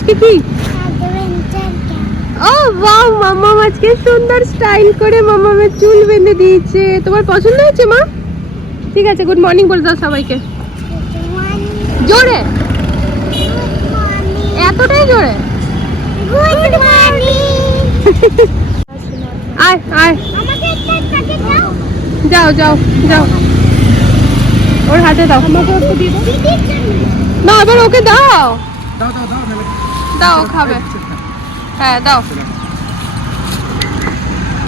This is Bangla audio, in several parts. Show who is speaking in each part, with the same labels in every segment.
Speaker 1: আজকে কি? ও বাহ মাম্মা আজকে সুন্দর স্টাইল করে মাম্মামের চুল বেঁধে দিয়েছে। তোমার পছন্দ হয়েছে মা? ঠিক আছে গুড মর্নিং বলে দাও সবাইকে। জোরে? এতটাই জোরে?
Speaker 2: গুড মর্নিং
Speaker 1: আয় আয়।
Speaker 2: আমাকে একটা প্যাকেট দাও।
Speaker 1: যাও যাও যাও। ওর হাতে দাও। আমাকে একটু দিয়ে দাও। না এবার ওকে দাও
Speaker 3: দাও দাও। দাও
Speaker 1: খাবে। হ্যাঁ দাও।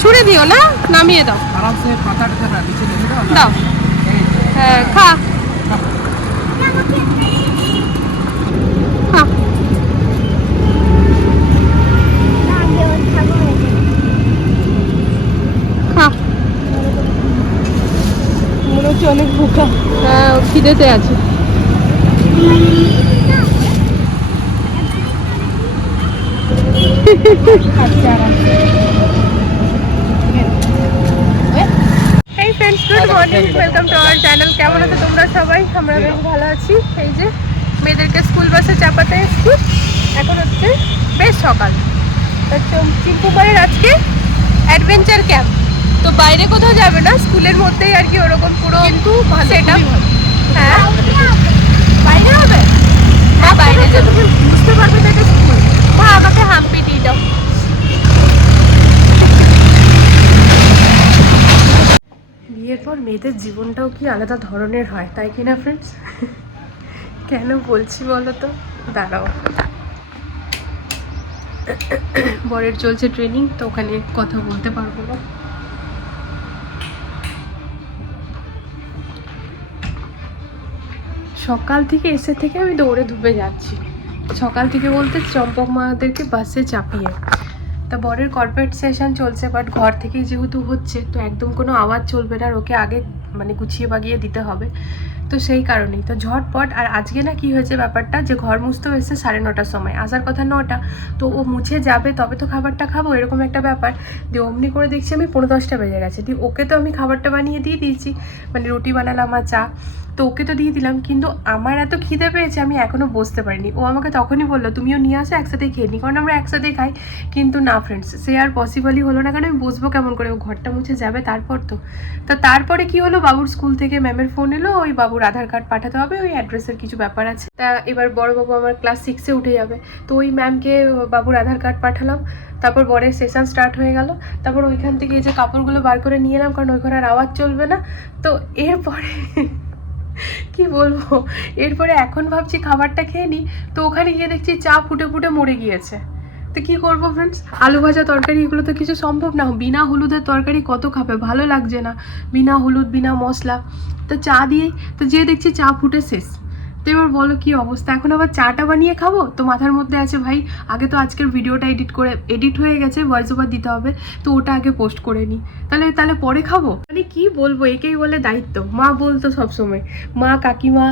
Speaker 1: ছুড়ে দিও না? নামিয়ে দাও।
Speaker 3: দাও।
Speaker 1: হ্যাঁ খা। অনেক ভুকা হ্যাঁ খিদেতে আছে। এই friends good morning welcome to our channel কেমন আছো তোমরা সবাই? আমরা বেশ ভালো আছি। এই যে মেয়েদেরকে স্কুল বাসে চাপাতে এসছি। এখন হচ্ছে বেশ সকাল। চিম্পু বাড়ির আজকে অ্যাডভেঞ্চার ক্যাম্প তো বাইরে কোথাও যাবে না স্কুলের মধ্যেই আর কি ওরকম পুরো কিন্তু সেটা হ্যাঁ। বাইরে হবে? হ্যাঁ বাইরে বুঝতে পারবে মা আমাকে হাম্পি বিয়ের পর মেয়েদের জীবনটাও কি আলাদা ধরনের হয়, তাই কি না ফ্রেন্ডস কেন বলছি বলো তো দাঁড়াও। বরের চলছে ট্রেনিং তো ওখানে কথা বলতে পারব না। সকাল থেকে এসে থেকে আমি দৌড়ে ধুপে যাচ্ছি। সকাল থেকে বলতে চম্পক মাদেরকে বাসে চাপিয়ে। তা বরের কর্পোরেট সেশন চলছে বাট ঘর থেকেই যেহেতু হচ্ছে, তো একদম কোনো আওয়াজ চলবে না আর ওকে আগে মানে গুছিয়ে বাগিয়ে দিতে হবে। তো সেই কারণেই, তো ঝটপট, আর আজকে না কি হয়েছে ব্যাপারটা যে ঘর মুছতেও এসে সাড়ে নটার সময়। আসার কথা নটা, তো ও মুছে যাবে, তবে তো খাবারটা খাব, এরকম একটা ব্যাপার। দিয়ে অমনি করে দেখছি আমি পনেরো দশটা বেজে গেছে। দিয়ে ওকে তো আমি খাবারটা বানিয়ে দিয়ে দিয়েছি মানে রুটি বানালাম আর চা। তো ওকে তো দিয়ে দিলাম, কিন্তু আমার এত খিদে পেয়েছে, আমি এখনও বসতে পারিনি। ও আমাকে তখনই বলল, তুমিও নিয়ে আসো একসাথে খেয়ে নি। কারণ আমরা একসাথে খাই, কিন্তু না ফ্রেন্ডস সে আর পসিবলই হলো না। কারণ আমি বসবো কেমন করে? ও ঘরটা মুছে যাবে তারপর তো। তো তারপরে কি হলো? বাবুর স্কুল থেকে ম্যামের ফোন এলো, ওই বাবুর আধার কার্ড পাঠাতে হবে, ওই অ্যাড্রেসের কিছু ব্যাপার আছে। তা এবার বড় বাবু আমার ক্লাস সিক্সে উঠে যাবে। তো ওই ম্যামকে বাবুর আধার কার্ড পাঠালাম। তারপর বরের সেশন স্টার্ট হয়ে গেল। তারপর ওইখান থেকে যে কাপড়গুলো বার করে নিয়ে এলাম, কারণ ওই ঘরে আর আওয়াজ চলবে না। তো এরপরে কি বলব? এরপরে এখন ভাবছি খাবারটা খেয়ে নিই। তো ওখানে গিয়ে দেখছি চা ফুটে ফুটে মরে গিয়েছে। তো কি করব ফ্রেন্ডস আলু ভাজা তরকারি এগুলো তো কিছু সম্ভব না। বিনা হলুদের তরকারি কত খাবে? ভালো লাগছে না। বিনা হলুদ, বিনা মশলা। তো চা দিয়েই, তো যে দেখছি চা ফুটে শেষ। তো এবার বলো কি অবস্থা? এখন আবার চাটা বানিয়ে খাব? তো মাথার মধ্যে আছে ভাই, আগে তো আজকের ভিডিওটা এডিট করে, এডিট হয়ে গেছে ভয়েস ওভার দিতে হবে, তো ওটা আগে পোস্ট করে নিই তাহলে তাহলে পরে খাব? মানে কি বলব, একেই বলে দায়িত্ব। মা বলতো সবসময়, মা, কাকিমা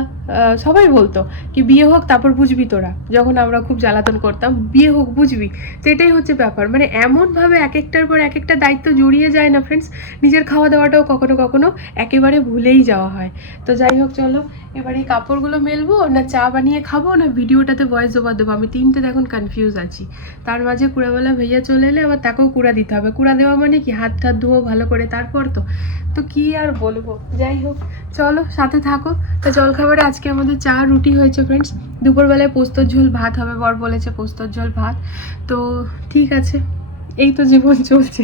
Speaker 1: সবাই বলতো কি বিয়ে হোক, তারপর বুঝবি তোরা। যখন আমরা খুব জ্বালাতন করতাম, বিয়ে হোক, বুঝবি। তো এটাই হচ্ছে ব্যাপার। মানে এমনভাবে এক একটার পর এক একটা দায়িত্ব জড়িয়ে যায় না ফ্রেন্ডস নিজের খাওয়া দাওয়াটাও কখনো কখনো একেবারে ভুলেই যাওয়া হয়। তো যাই হোক, চলো, এবার এই কাপড়গুলো মেলবো না চা বানিয়ে খাব, না ভিডিওটাতে ভয়েস ওভার দেবো। আমি তিনটে এখন কনফিউজ আছি। তার মাঝে কুড়াবেলা ভাইয়া চলে এলে আবার তাকেও কুড়া দিতে হবে। কুড়া দেওয়া মানে কি? হাত টাত ধুয়ো ভালো করে তারপর তো? তো কি আর বলব? যাই হোক, চলো সাথে থাকো। তো জলখাবারে আজকে আমাদের চা, রুটি হয়েছে ফ্রেন্ডস দুপুরবেলায় পোস্তর ঝোল, ভাত হবে। বর বলেছে পোস্তর ঝোল, ভাত। তো ঠিক আছে, এই তো জীবন চলছে।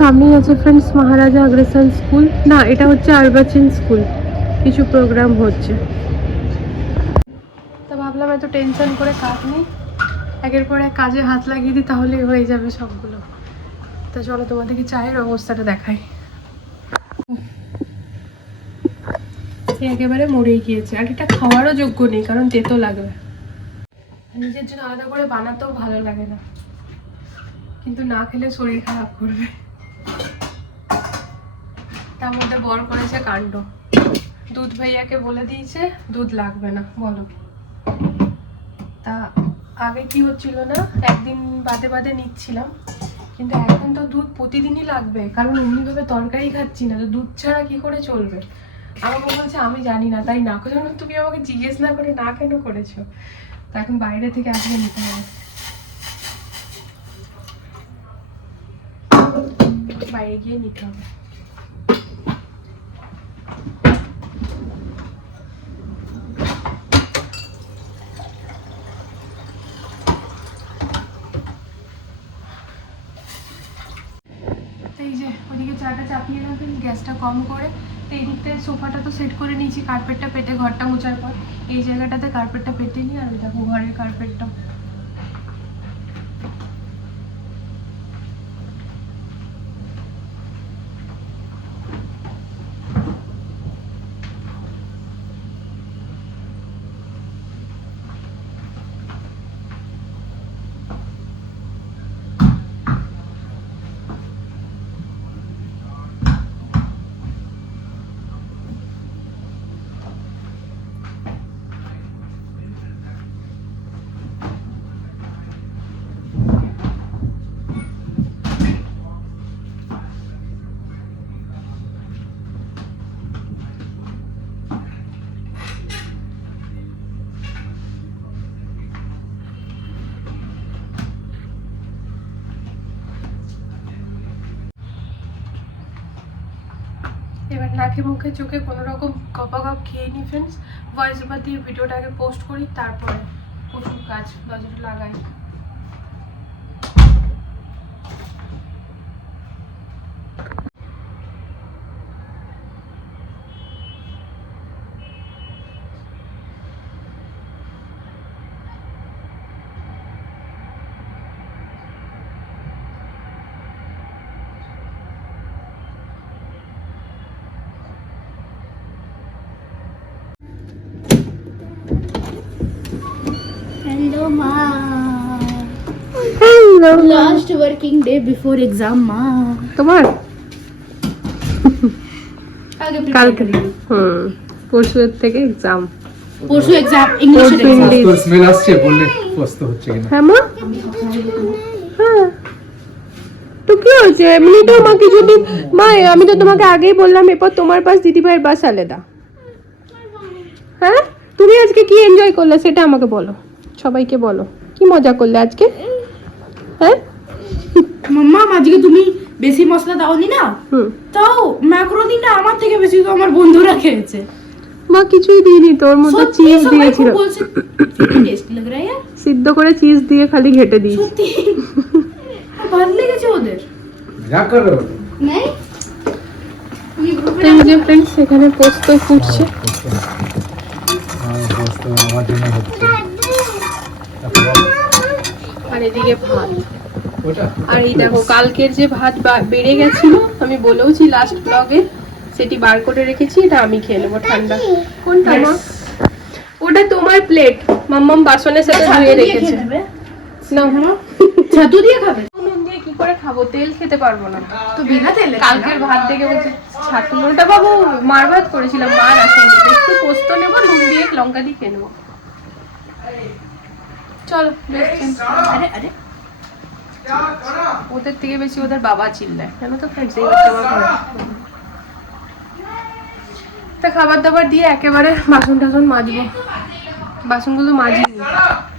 Speaker 1: সামনেই আছে ফ্রেন্ডস মহারাজা আগ্রেসন স্কুল। না, এটা হচ্ছে আরবাচিন স্কুল। কিছু প্রোগ্রাম হচ্ছে। তো ভাবলাম এত টেনশন করে কাজ নেই। একের পর এক কাজে হাত লাগিয়ে দিই, তাহলেই হয়ে যাবে সবগুলো। তা চলো, তোমাদেরকে চায়ের অবস্থাটা দেখাই। একেবারে মরেই গিয়েছে। আর এটা খাওয়ারও যোগ্য নেই, কারণ তেতো লাগবে। নিজের জন্য আলাদা করে বানাতেও ভালো লাগে না। কিন্তু না খেলে শরীর খারাপ করবে। তার মধ্যে বর করেছে কাণ্ড। দুধ ভাইয়াকে বলে দিয়েছে, দুধ লাগবে না, বলো। তা আগে কি হচ্ছিল না? একদিন বাদে বাদে নিচ্ছিলাম, কিন্তু এখন তো দুধ প্রতিদিনই লাগবে, কারণ এমনিভাবে তরকারি খাচ্ছি না, তো দুধ ছাড়া কি করে চলবে? আমাকে বলছে আমি জানি না, তাই না করে তুমি আমাকে জিজ্ঞেস না করে না কেন করেছ? তা এখন বাইরে থেকে আসলে নিতে হবে। বাইরে গিয়ে নিতে হবে তো এই যে ওদিকে চাপিয়ে রাখবেন গ্যাসটা কম করে। তো এই দিকতে সোফাটা তো সেট করে নিয়েছি কার্পেটটা পেতে ঘরটা মোছার পর। এই জায়গাটাতে কার্পেটটা পেতে নিই আর দেখো ঘরের কার্পেটটা এবার নাকে মুখে চোখে কোনো রকম গপা গপ খেয়ে নিই ফ্রেন্ডস ভয়েস ওভার দিয়ে ভিডিওটাকে পোস্ট করি, তারপরে প্রচুর কাজ, দরজাটা লাগাই
Speaker 2: হ্যালো মা
Speaker 1: hello
Speaker 2: last working day before exam মা
Speaker 1: তোমার
Speaker 2: আগে
Speaker 1: কালকে হুম পরশুর থেকে এক্সাম
Speaker 2: পরশু এক্সাম ইংলিশের
Speaker 1: পরশু
Speaker 2: এক্সাম
Speaker 1: English।
Speaker 3: তোর স্মেল আসছে বললে কষ্ট হচ্ছে কিনা।
Speaker 1: হ্যাঁ মা? হ্যাঁ। তো কি হয়েছে? এমনিতেও মা যদি মা আমি তো তোমাকে আগেই বললাম এরপর তোমার বাস দিদিভাইয়ের বাস আলাদা। হ্যাঁ? তুমি আজকে কি এনজয় করলে সেটা আমাকে বলো। সবাইকে বলো। কি মজা করলে আজকে? হ্যাঁ?
Speaker 2: মাম্মা আজকে তুমি বেশি মশলা দাওনি না?
Speaker 1: হুম।
Speaker 2: তাও ম্যাক্রোনি না আমার থেকে বেশি তো আমার বন্ধুরা খেয়েছে।
Speaker 1: মা কিছুই দিইনি তোর মতো চিজ দিয়েছিল। সিদ্ধ করে চিজ দিয়ে খালি ঘেটে দিই
Speaker 2: সত্যি? ভালো লেগেছে ওদের।
Speaker 1: এই যে ফ্রেন্ডস এখানে পোস্ত ফুটছে।
Speaker 3: হ্যাঁ আমার জন্য হচ্ছে। তারপর
Speaker 1: আর এদিকে ভাত। আর এই দেখো কালকের যে ভাত বেড়ে গেছিল আমি বলেওছি লাস্ট ব্লগে সেটি বার করে রেখেছি এটা আমি খেয়ে নেব ঠান্ডা। কোনটা মা? ওটা তোমার প্লেট মাম্মাম বাসনের সাথে ধুয়ে রেখেছে। না
Speaker 2: ছাতু দিয়ে খাবে?
Speaker 1: নুন কি করে খাব? তেল খেতে পারব না।
Speaker 2: তো বিনা তেলে
Speaker 1: কালকের ভাত দেখে বলছে ছাতু। ওটা বাবু মার ভাত করেছিলাম মার আসেনি। একটু পোস্ত নেব নুন দিয়ে লঙ্কা দিয়ে খেয়ে নেব। চলো বেশ
Speaker 2: আরে আরে।
Speaker 1: ওদের থেকে বেশি ওদের বাবা চিল্লায়। জানো তো ফ্রেন্ডস এই হচ্ছে আমার তা খাবার দাবার দিয়ে একেবারে বাসন টাসন মাজবো। বাসনগুলো মাজিনি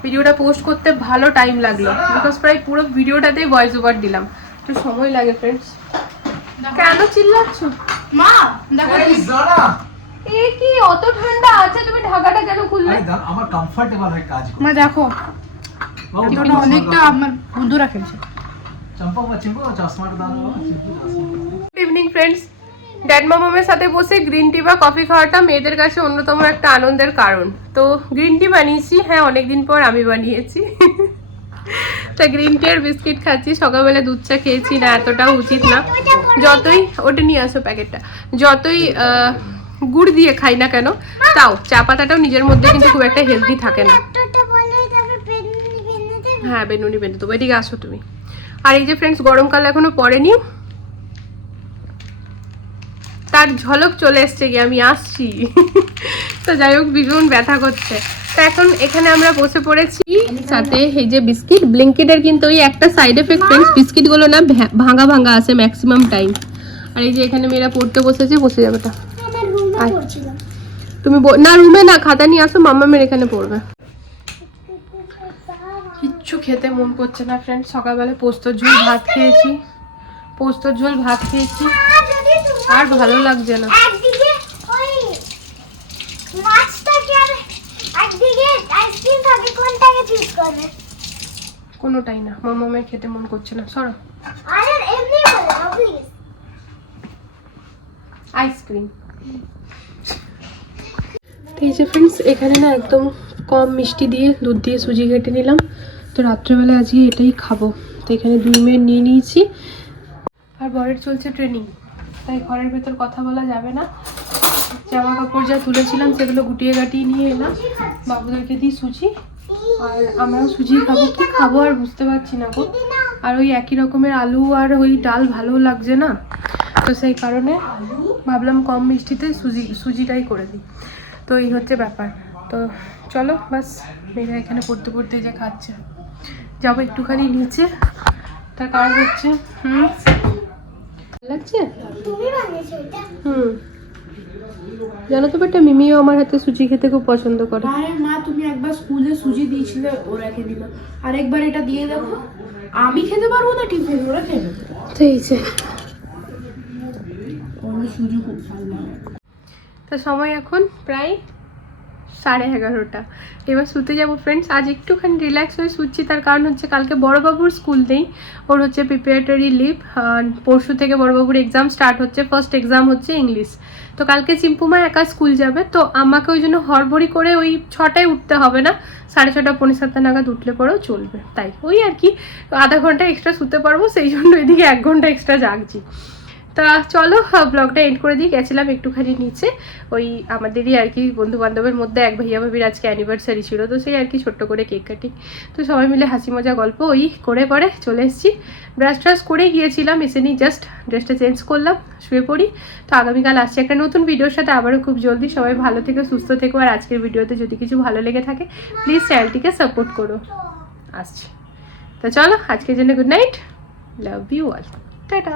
Speaker 1: ভিডিওটা পোস্ট করতে ভালো টাইম লাগল বিকজ প্রায় পুরো ভিডিওটাতেই ভয়েস ওভার দিলাম। একটু সময় লাগে ফ্রেন্ডস কেন চিল্লাচ্ছ?
Speaker 2: মা দেখো।
Speaker 1: এ কি অত ঠান্ডা আছে তুমি ঢাকাটা কেন খুললে?
Speaker 3: আমার কমফর্টেবল হয় কাজ
Speaker 2: মা দেখো ওটা অনেকটা আমার বন্ধুরা খেয়েছে
Speaker 3: চম্পা বা চিম্পা চশমাটা দাও চিম্পু চশমা
Speaker 1: গুড ইভিনিং ফ্রেন্ডস ড্যাড মামামের সাথে বসে গ্রিন টি বা কফি খাওয়াটা মেয়েদের কাছে অন্যতম একটা আনন্দের কারণ। তো গ্রিন টি বানিয়েছি হ্যাঁ অনেকদিন পর আমি বানিয়েছি। তা গ্রিন টি আর বিস্কিট খাচ্ছি সকালবেলা দুধ চা খেয়েছি না এতটাও উচিত না। যতই ওটা নিয়ে আসো প্যাকেটটা। যতই আহ, গুড় দিয়ে খাই না কেন? তাও চা পাতাটাও নিজের মধ্যে কিন্তু খুব একটা হেলদি থাকে না। হ্যাঁ বেনুনি বেঁধে দেবো। এদিকে আসো তুমি। আর এই যে ফ্রেন্ডস গরমকাল এখনও পড়েনি। তার ঝলক চলে এসছে গিয়ে আমি আসছি। তো যাই হোক ভীষণ ব্যথা করছে। তো এখন এখানে আমরা বসে পড়েছি। সাথে এই যে বিস্কিট ব্লিঙ্কিটের কিন্তু ওই একটা সাইড এফেক্ট ফ্রেন্ডস বিস্কিটগুলো না ভাঙা ভাঙা আসে ম্যাক্সিমাম টাইম আর এই যে এখানে মেয়েরা পড়তে বসেছে বসে যাবে তা। তুমি ব- না রুমে না খাতা নিয়ে আসো মাম্মা মেয়ের এখানে পড়বে। কিচ্ছু খেতে মন করছে না ফ্রেন্ড সকালবেলা পোস্তর ঝোল ভাত খেয়েছি। পোস্তর ঝোল ভাত খেয়েছি। আর ভালো লাগছে না।
Speaker 4: আইসক্রিম
Speaker 1: কোনোটাই না মামামের খেতে মন করছে না। সরো।
Speaker 4: আরে না
Speaker 1: এই যে ফ্রেন্ডস এখানে না একদম কম মিষ্টি দিয়ে দুধ দিয়ে সুজি কেটে নিলাম। তো রাত্রেবেলা আজকে এটাই খাব। তো এখানে দুই মিনিট নিয়ে নিয়েছি। আর বরের চলছে ট্রেনিং তাই ঘরের ভেতর কথা বলা যাবে না। জামা কাপড় যা তুলেছিলাম, সেগুলো গুটিয়ে গাটিয়ে নিয়ে এলাম। বাবুদেরকে দিই সুজি। আর আমরাও সুজি খাব। কি খাব আর বুঝতে পারছি না গো। আর ওই একই রকমের আলু আর ওই ডাল ভালো লাগছে না। তো সেই কারণে ভাবলাম কম মিষ্টিতে সুজি সুজিটাই করে দিই। তো এই হচ্ছে ব্যাপার। তো চলো বাস মেয়েরা এখানে পড়তে পড়তে যে খাচ্ছে। যাব একটুখানি নিচে। তার কারণ হচ্ছে হুম? লাগছে? হুম। জানো তো বেটা মিমিও আমার হাতে সুজি খেতে খুব পছন্দ করে।
Speaker 2: আরে মা তুমি একবার স্কুলে সুজি দিয়েছিলে ও রেখে দিল আরেকবার এটা দিয়ে দেখো। আমি খেতে পারব না টিফিন? ওরা খেয়ে নেবে।
Speaker 1: তো এই যে
Speaker 2: সুজি খুব ভালো। লাগে
Speaker 1: তো সময় এখন প্রায় সাড়ে এগারোটা। এবার শুতে যাব ফ্রেন্ডস আজ একটুখানি রিল্যাক্স হয়ে শুচ্ছি। তার কারণ হচ্ছে কালকে বড়বাবুর স্কুল নেই ওর হচ্ছে প্রিপারেটরি লিভ পরশু থেকে বড়বাবুর এক্সাম স্টার্ট হচ্ছে। ফার্স্ট এক্সাম হচ্ছে ইংলিশ তো কালকে চিম্পুমা একা স্কুল যাবে। তো আমাকে ওই জন্য হড়বড়ি করে ওই ছটায় উঠতে হবে না। সাড়ে ছটা, পৌনে সাতটা নাগাদ উঠলে পরেও চলবে। তাই, ওই আর কি। আধা ঘণ্টা এক্সট্রা শুতে পারব। সেই জন্য এদিকে এক ঘণ্টা এক্সট্রা জাগছি। তা চলো ব্লগটা এন্ড করে দিয়ে গেছিলাম একটুখানি নিচে। ওই আমাদেরই আর কি বন্ধু বান্ধবের মধ্যে এক ভাইয়া ভাবির আজকে অ্যানিভার্সারি ছিল, তো সেই আর কি ছোট্ট করে কেক কাটিং তো সবাই মিলে হাসি মজা গল্প ওই করে পরে চলে এসেছি। ব্রাশ ট্রাশ করে গিয়েছিলাম, এসে নিয়ে জাস্ট ড্রেসটা চেঞ্জ করলাম, শুয়ে পড়ি। তো আগামীকাল আসছে একটা নতুন ভিডিওর সাথে, আবারও খুব জলদি। সবাই ভালো থেকো, সুস্থ থেকো। আর আজকের ভিডিওতে যদি কিছু ভালো লেগে থাকে প্লিজ চ্যানেলটিকে সাপোর্ট করো। আসছি। তো চলো, আজকের জন্য good night love you all tata